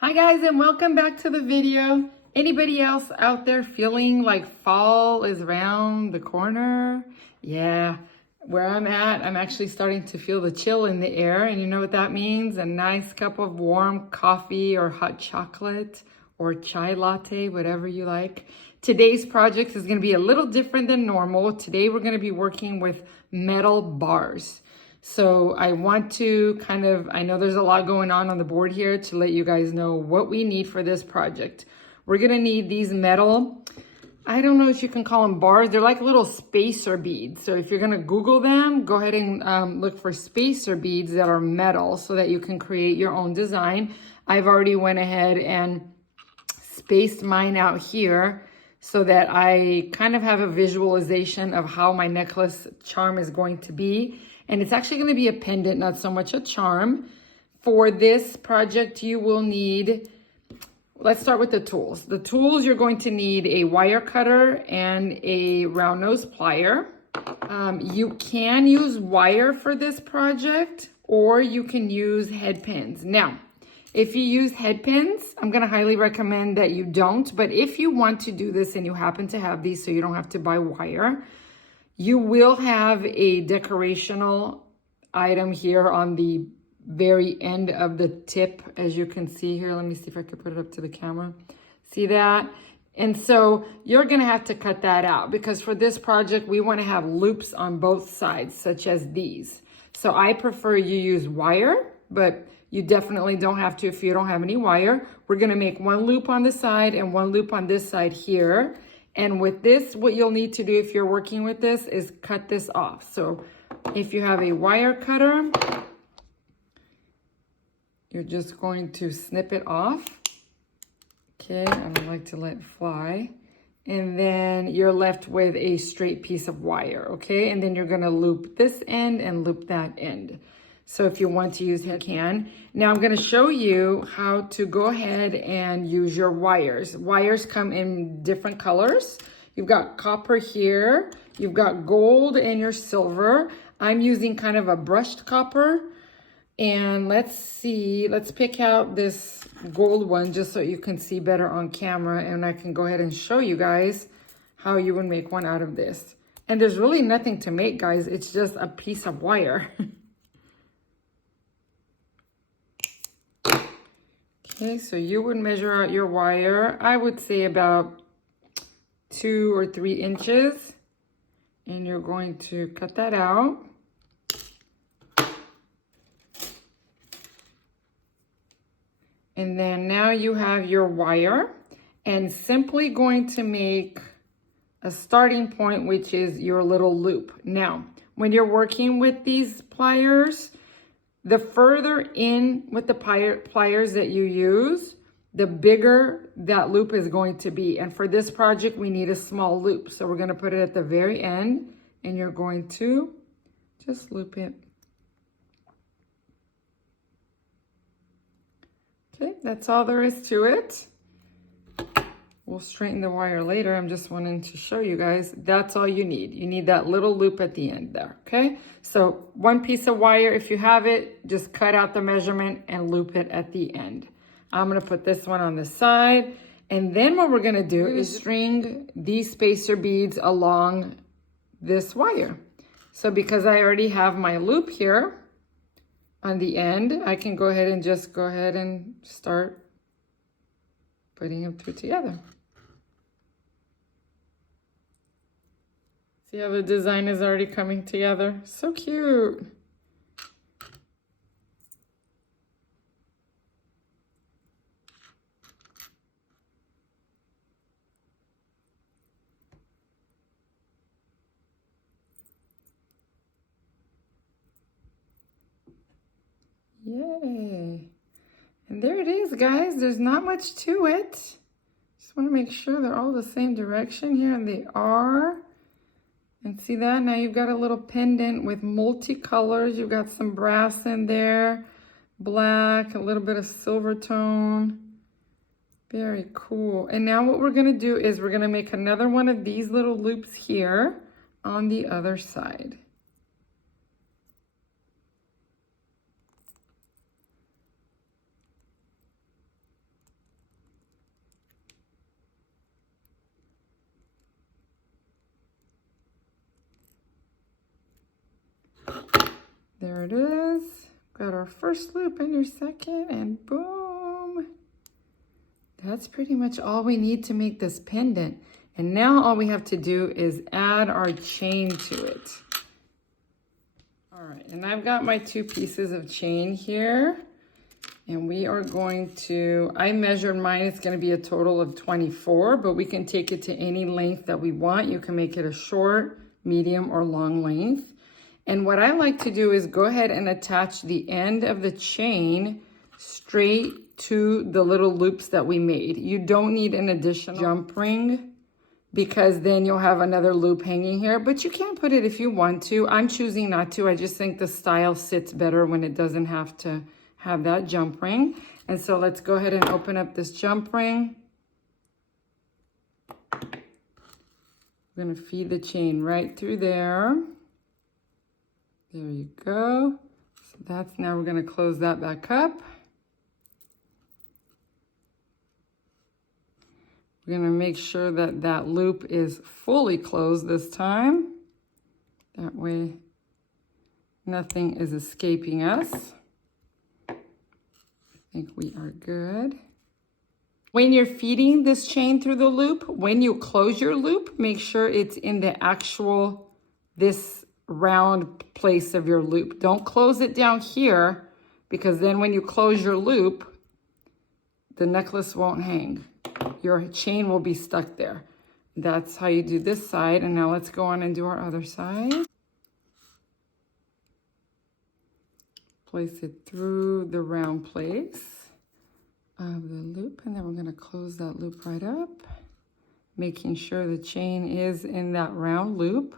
Hi guys, and welcome back to the video. Anybody else out there feeling like fall is around the corner? Yeah, where I'm at, I'm actually starting to feel the chill in the air, and you know what that means? A nice cup of warm coffee or hot chocolate or chai latte, whatever you like. Today's project is going to be a little different than normal. Today we're going to be working with metal bars. So I want to I know there's a lot going on the board here to let you guys know what we need for this project. We're gonna need these metal, I don't know if you can call them bars. They're like little spacer beads. So if you're gonna Google them, go ahead and look for spacer beads that are metal so that you can create your own design. I've already went ahead and spaced mine out here so that I kind of have a visualization of how my necklace charm is going to be. And it's actually going to be a pendant, not so much a charm. For this project, you will need, let's start with the tools. The tools, you're going to need a wire cutter and a round nose plier. You can use wire for this project, or you can use head pins. Now, if you use head pins, I'm going to highly recommend that you don't. But if you want to do this and you happen to have these so you don't have to buy wire, you will have a decorational item here on the very end of the tip, as you can see here. Let me see if I could put it up to the camera. See that? And so you're going to have to cut that out because for this project, we want to have loops on both sides, such as these. So I prefer you use wire, but you definitely don't have to if you don't have any wire. We're going to make one loop on the side and one loop on this side here. And with this, what you'll need to do if you're working with this is cut this off. So if you have a wire cutter, you're just going to snip it off. Okay, I don't like to let it fly. And then you're left with a straight piece of wire, okay? And then you're gonna loop this end and loop that end. So if you want to use it, you can. Now I'm gonna show you how to go ahead and use your wires. Wires come in different colors. You've got copper here, you've got gold and your silver. I'm using kind of a brushed copper. And let's see, let's pick out this gold one just so you can see better on camera, and I can go ahead and show you guys how you would make one out of this. And there's really nothing to make, guys. It's just a piece of wire. Okay, so you would measure out your wire, I would say about 2 or 3 inches. And you're going to cut that out. And then now you have your wire, and simply going to make a starting point, which is your little loop. Now, when you're working with these pliers, the further in with the pliers that you use, the bigger that loop is going to be. And for this project, we need a small loop. So we're going to put it at the very end, and you're going to just loop it. Okay, that's all there is to it. We'll straighten the wire later. I'm just wanting to show you guys. That's all you need. You need that little loop at the end there, okay? So one piece of wire, if you have it, just cut out the measurement and loop it at the end. I'm gonna put this one on the side. And then what we're gonna do is string these spacer beads along this wire. So because I already have my loop here, on the end, I can go ahead and start putting them two together. See how the design is already coming together? So cute. Yay. And there it is, guys. There's not much to it. Just want to make sure they're all the same direction here, and they are. And see that? Now you've got a little pendant with multicolors. You've got some brass in there, black, a little bit of silver tone. Very cool. And now what we're going to do is we're going to make another one of these little loops here on the other side. There it is. Got our first loop and your second, and boom. That's pretty much all we need to make this pendant. And now all we have to do is add our chain to it. All right, and I've got my 2 pieces of chain here. And we are going to, I measured mine, it's gonna be a total of 24, but we can take it to any length that we want. You can make it a short, medium, or long length. And what I like to do is go ahead and attach the end of the chain straight to the little loops that we made. You don't need an additional jump ring because then you'll have another loop hanging here, but you can put it if you want to. I'm choosing not to. I just think the style sits better when it doesn't have to have that jump ring. And so let's go ahead and open up this jump ring. I'm gonna feed the chain right through there. There you go. So that's, now we're gonna close that back up. We're gonna make sure that that loop is fully closed this time. That way nothing is escaping us. I think we are good. When you're feeding this chain through the loop, when you close your loop, make sure it's in the actual, this round place of your loop. Don't close it down here, because then when you close your loop, the necklace won't hang. Your chain will be stuck there. That's how you do this side. And now let's go on and do our other side. Place it through the round place of the loop, and then we're going to close that loop right up, making sure the chain is in that round loop.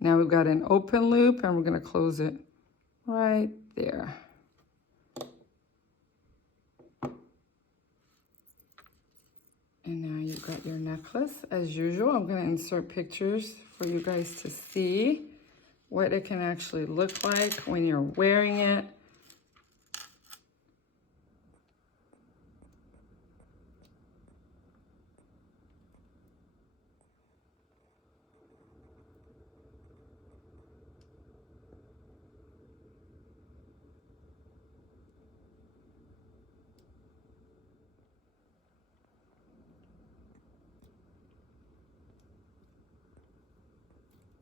Now we've got an open loop, and we're going to close it right there. And now you've got your necklace. As usual, I'm going to insert pictures for you guys to see what it can actually look like when you're wearing it.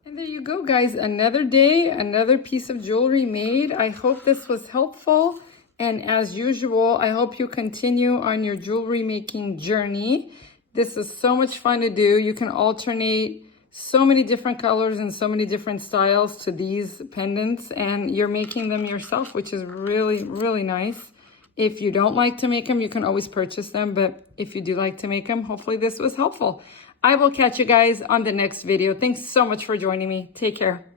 And there you go, guys. Another day, another piece of jewelry made. I hope this was helpful. And as usual, I hope you continue on your jewelry making journey. This is so much fun to do. You can alternate so many different colors and so many different styles to these pendants, and you're making them yourself, which is really, really nice. If you don't like to make them, you can always purchase them. But if you do like to make them, hopefully this was helpful. I will catch you guys on the next video. Thanks so much for joining me. Take care.